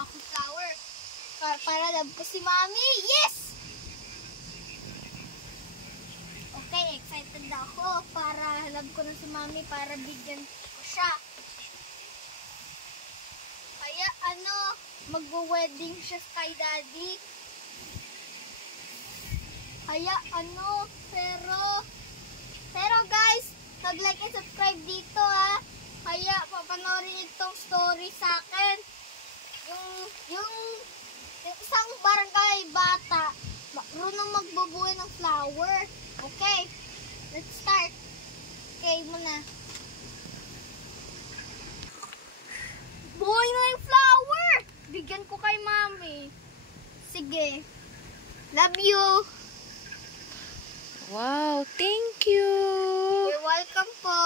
gagawa akong flower. Para love ko si Mami. Yes! Okay, excited na ako para love ko na si Mami para bigyan ko siya. Kaya magwo-wedding siya kay Daddy. Kaya pero guys, mag-like and subscribe dito ha. Kaya papanoorin itong story sa akin. Yung isang barangay bata, marunong magbubuhay ng flower. Okay, let's start. Okay, muna. Buhay na yung flower! Bigyan ko kay Mami. Sige. Love you. Wow, thank you. You're welcome po.